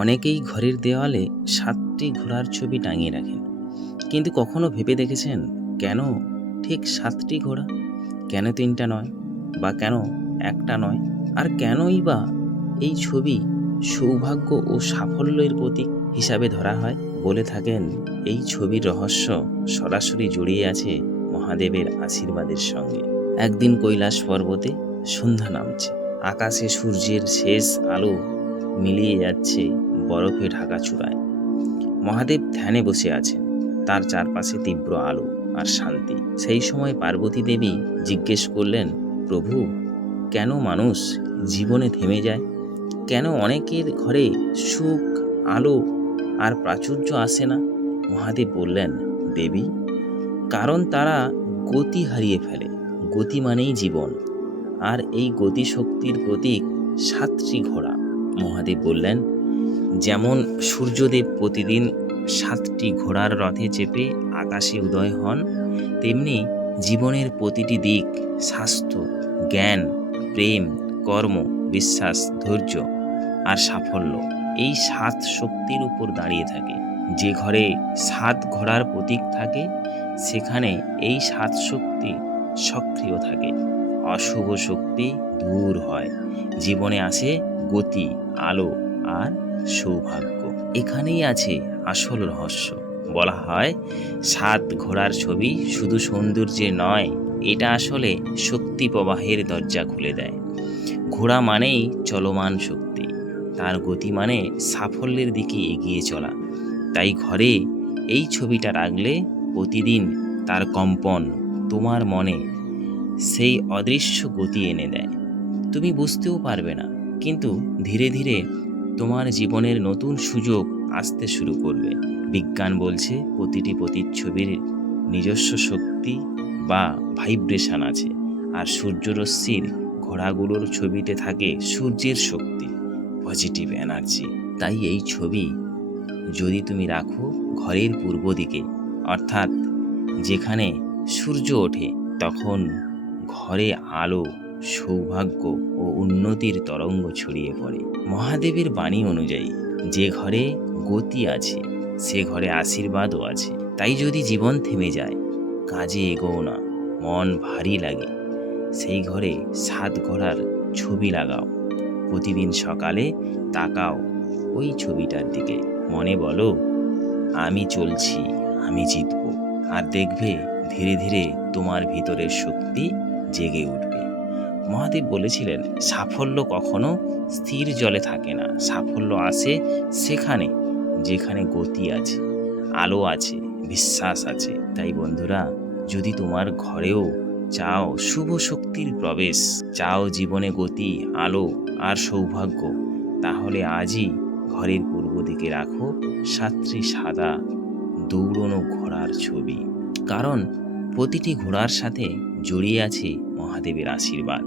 অনেকেই ঘরের দেওয়ালে ৭টি ঘোড়ার ছবি টাঙিয়ে রাখেন, কিন্তু কখনো ভেবে দেখেছেন কেন ঠিক ৭টি ঘোড়া? কেন ৩টা নয়, বা কেন একটা নয়? আর কেনই বা এই ছবি সৌভাগ্য ও সাফল্যের প্রতীক হিসাবে ধরা হয়? বলে থাকেন এই ছবির রহস্য সরাসরি জড়িয়ে আছে মহাদেবের আশীর্বাদের সঙ্গে। একদিন কৈলাস পর্বতে সন্ধ্যা নামছে, আকাশে সূর্যের শেষ আলো মিলিয়ে যাচ্ছে বরফে ঢাকা চূড়ায়। মহাদেব ধ্যানে বসে আছেন, তার চারপাশে তীব্র আলো আর শান্তি। সেই সময় পার্বতী দেবী জিজ্ঞেস করলেন, প্রভু, কেন মানুষ জীবনে থেমে যায়? কেন অনেকের ঘরে সুখ, আলো আর প্রাচুর্য আসে না? মহাদেব বললেন, দেবী, কারণ তারা গতি হারিয়ে ফেলে। গতি মানেই জীবন, আর এই গতিশক্তির প্রতীক ৭টি ঘোড়া। মহাদেব বললেন, যেমন সূর্যদেব প্রতিদিন ৭টি ঘোড়ার রথে চেপে আকাশে উদয় হন, তেমনি জীবনের প্রতিটি দিক, স্বাস্থ্য, জ্ঞান, প্রেম, কর্ম, বিশ্বাস, ধৈর্য আর সাফল্য এই ৭ শক্তির উপর দাঁড়িয়ে থাকে। যে ঘরে ৭ ঘোড়ার প্রতীক থাকে, সেখানে এই ৭ শক্তি সক্রিয় থাকে। অশুভ শক্তি দূর হয়, জীবনে আসে গতি, আলো আর সৌভাগ্য। এখানেই আছে আসল রহস্য। বলা হয় ৭ ঘোড়ার ছবি শুধু সৌন্দর্যে নয়, এটা আসলে শক্তি প্রবাহের দরজা খুলে দেয়। ঘোড়া মানেই চলমান শক্তি, তার গতি মানে সাফল্যের দিকে এগিয়ে চলা। তাই ঘরে এই ছবিটা রাখলে প্রতিদিন তার কম্পন তোমার মনে সেই অদৃশ্য গতি এনে দেয়। তুমি বুঝতেও পারবে না, কিন্তু ধীরে ধীরে তোমার জীবনের নতুন সুযোগ আসতে শুরু করবে। বিজ্ঞান বলছে প্রতিটি প্রতিচ্ছবির নিজস্ব শক্তি বা ভাইব্রেশন আছে, আর সূর্যরশ্মির ঘোড়াগুলোর ছবিতে থাকে সূর্যের শক্তি, পজিটিভ এনার্জি। তাই এই ছবি যদি তুমি রাখো ঘরের পূর্ব দিকে, অর্থাৎ যেখানে সূর্য ওঠে, তখন ঘরে আলো, সৌভাগ্য ও উন্নতির তরঙ্গ ছড়িয়ে পড়ে। মহাদেবের বাণী অনুযায়ী যে ঘরে গতি আছে, সে ঘরে আশীর্বাদও আছে। তাই যদি জীবন থেমে যায়, কাজে এগোও না, মন ভারী লাগে, সেই ঘরে ৭ ঘোড়ার ছবি লাগাও। প্রতিদিন সকালে তাকাও ওই ছবিটার দিকে, মনে বলো, আমি চলছি, আমি জিতব। আর দেখবে ধীরে ধীরে তোমার ভিতরের শক্তি জেগে উঠবে। মহাদেব বলেছিলেন, সাফল্য কখনো স্থির জলে থাকে না। সাফল্য আসে সেখানে যেখানে গতি আছে, আলো আছে, বিশ্বাস আছে। তাই বন্ধুরা, যদি তোমার ঘরেও চাও শুভ শক্তির প্রবেশ, চাও জীবনে গতি, আলো আর সৌভাগ্য, তাহলে আজই ঘরের পূর্ব দিকে রাখো ৭টি সাদা দৌড়নো ঘোড়ার ছবি। কারণ প্রতিটি ঘোড়ার সাথে জড়িয়ে আছে মহাদেবের আশীর্বাদ,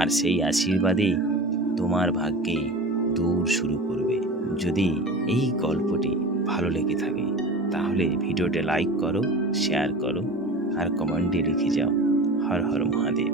আর সেই আশীর্বাদেই তোমার ভাগ্যে দৌড় শুরু করবে। যদি এই গল্পটি ভালো লেগে থাকে, তাহলে ভিডিওটা লাইক করো, শেয়ার করো আর কমেন্টে লিখে যাও, হর হর মহাদেব।